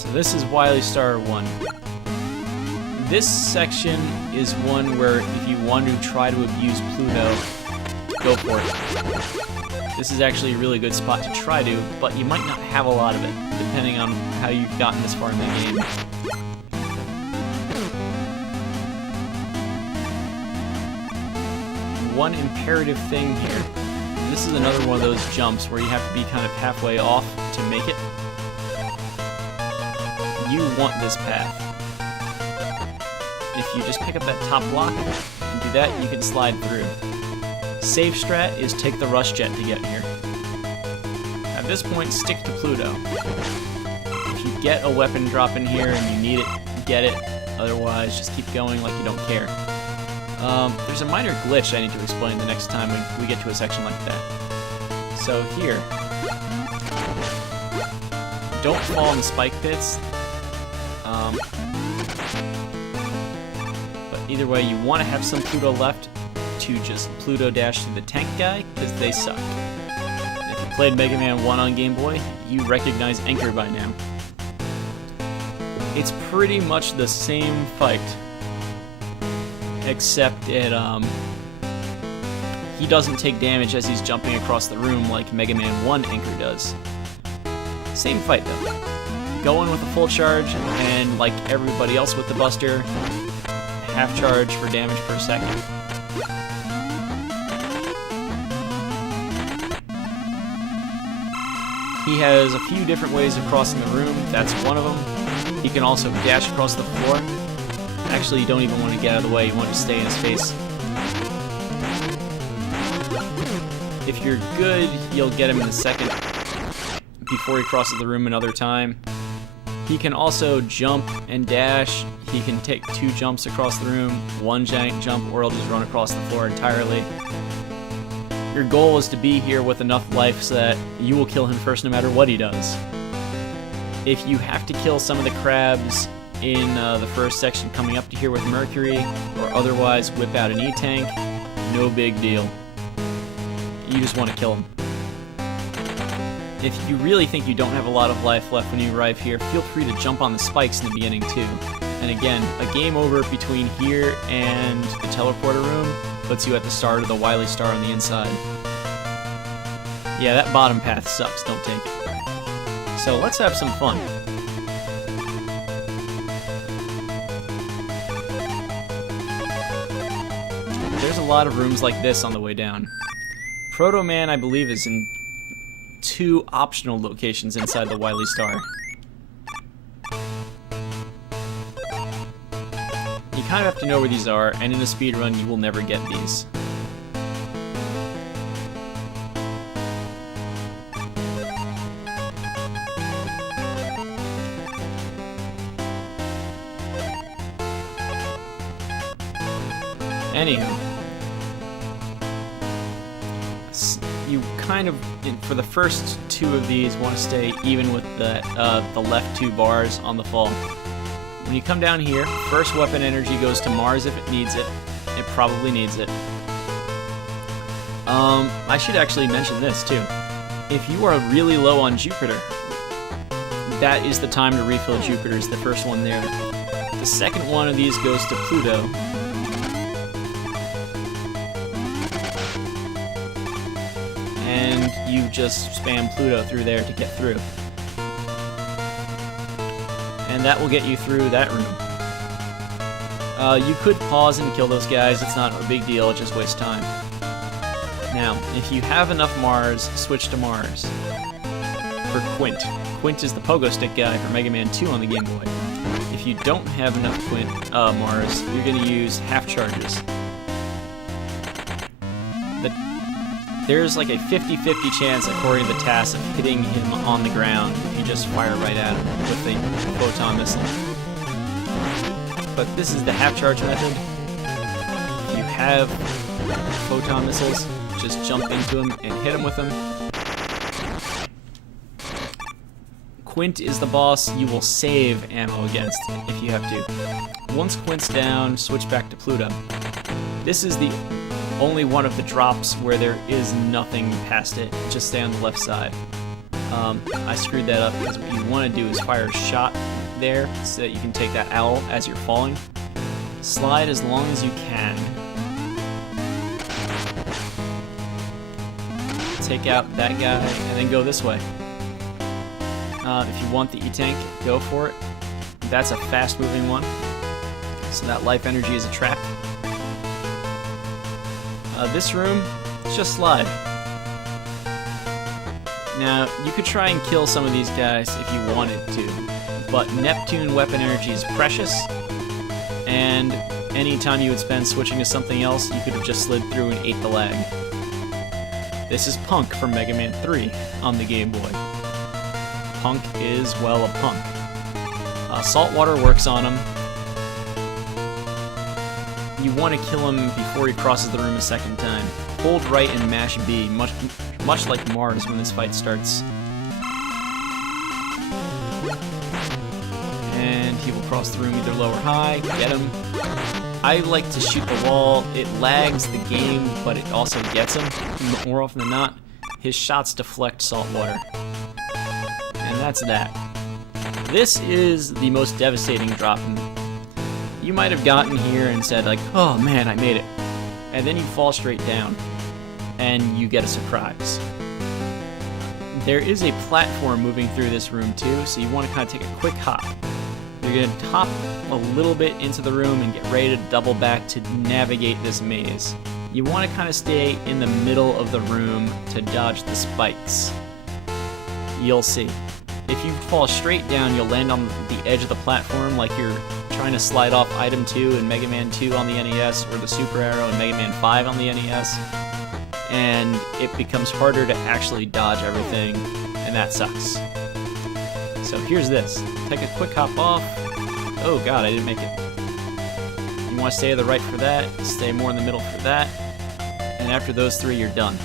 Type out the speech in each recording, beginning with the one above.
So this is Wily Star 1. This section is one where if you want to try to abuse Pluto, go for it. This is actually a really good spot to try to, but you might not have a lot of it, depending on how you've gotten this far in the game. One imperative thing here. This is another one of those jumps where you have to be kind of halfway off to make it. You want this path. If you just pick up that top block and do that, you can slide through. Safe strat is take the rush jet to get here. At this point, stick to Pluto. If you get a weapon drop in here and you need it, get it. Otherwise, just keep going like you don't care. There's a minor glitch I need to explain the next time we get to a section like that. So here, don't fall in the spike pits. But either way, you want to have some Pluto left to just Pluto dash to the tank guy, because they suck. If you played Mega Man 1 on Game Boy, you recognize Anchor by now. It's pretty much the same fight, except he doesn't take damage as he's jumping across the room like Mega Man 1 Anchor does. Same fight though. Go in with a full charge, and like everybody else with the Buster, half charge for damage per second. He has a few different ways of crossing the room, that's one of them. He can also dash across the floor. Actually, you don't even want to get out of the way, you want to stay in his face. If you're good, you'll get him in a second before he crosses the room another time. He can also jump and dash. He can take 2 jumps across the room, 1 giant jump, or he'll just run across the floor entirely. Your goal is to be here with enough life so that you will kill him first no matter what he does. If you have to kill some of the crabs in the first section coming up to here with Mercury, or otherwise whip out an E-Tank, no big deal. You just want to kill him. If you really think you don't have a lot of life left when you arrive here, feel free to jump on the spikes in the beginning too. And again, a game over between here and the teleporter room puts you at the start of the Wily Star on the inside. Yeah, that bottom path sucks, don't take it. So let's have some fun. There's a lot of rooms like this on the way down. Proto Man, I believe, is in 2 optional locations inside the Wily Star. You kind of have to know where these are, and in a speedrun you will never get these. Anywho, you kind of, for the first 2 of these, want to stay even with the left 2 bars on the fall. When you come down here, first weapon energy goes to Mars if it needs it. It probably needs it. I should actually mention this too. If you are really low on Jupiter, that is the time to refill Jupiter's, the first one there. The second one of these goes to Pluto. And you just spam Pluto through there to get through. And that will get you through that room. You could pause and kill those guys, it's not a big deal, it just wastes time. Now, if you have enough Mars, switch to Mars. For Quint. Quint is the pogo stick guy for Mega Man 2 on the Game Boy. If you don't have enough Mars, you're going to use half charges. There's like a 50-50 chance, according to the task, of hitting him on the ground if you just fire right at him with a photon missile. But this is the half-charge method. If you have photon missiles, just jump into him and hit him with them. Quint is the boss you will save ammo against if you have to. Once Quint's down, switch back to Pluto. This is the only one of the drops where there is nothing past it. Just stay on the left side. I screwed that up because what you want to do is fire a shot there so that you can take that owl as you're falling. Slide as long as you can. Take out that guy and then go this way. If you want the E-Tank, go for it. That's a fast-moving one, so that life energy is a trap. This room, just slide. Now, you could try and kill some of these guys if you wanted to, but Neptune weapon energy is precious, and any time you would spend switching to something else, you could have just slid through and ate the lag. This is Punk from Mega Man 3 on the Game Boy. Punk is, well, a punk. Salt water works on him. You want to kill him before he crosses the room a second time. Hold right and mash B, much like Mars when this fight starts. And he will cross the room either low or high. Get him. I like to shoot the wall. It lags the game, but it also gets him. More often than not, his shots deflect salt water. And that's that. This is the most devastating drop. You might have gotten here and said like, oh man, I made it. And then you fall straight down and you get a surprise. There is a platform moving through this room too, so you want to kind of take a quick hop. You're going to hop a little bit into the room and get ready to double back to navigate this maze. You want to kind of stay in the middle of the room to dodge the spikes. You'll see. If you fall straight down, you'll land on the edge of the platform like you're trying to slide off Item 2 in Mega Man 2 on the NES, or the Super Arrow in Mega Man 5 on the NES, and it becomes harder to actually dodge everything, and that sucks. So here's this. Take a quick hop off. Oh god, I didn't make it. You want to stay to the right for that, stay more in the middle for that, and after those three, you're done.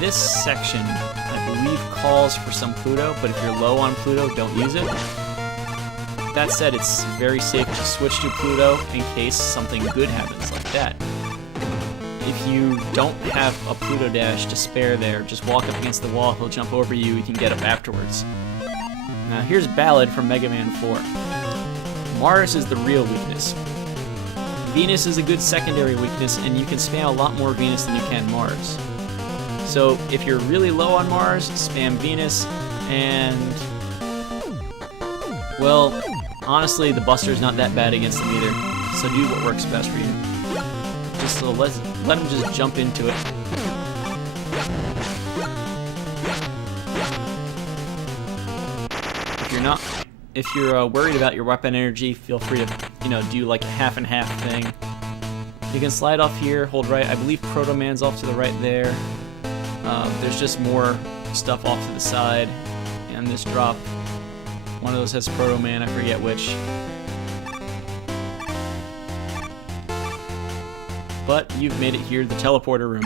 This section, I believe, calls for some Pluto, but if you're low on Pluto, don't use it. That said, it's very safe to switch to Pluto in case something good happens like that. If you don't have a Pluto dash to spare there, just walk up against the wall, he'll jump over you, you can get up afterwards. Now here's Ballad from Mega Man 4. Mars is the real weakness. Venus is a good secondary weakness, and you can spam a lot more Venus than you can Mars. So if you're really low on Mars, spam Venus, and well, honestly, the Buster's not that bad against them either, so do what works best for you. Just so let him just jump into it. If you're worried about your weapon energy, feel free to, do like a half and half thing. You can slide off here, hold right. I believe Proto Man's off to the right there. There's just more stuff off to the side, and this drop. One of those has Proto Man, I forget which. But you've made it here, the teleporter room.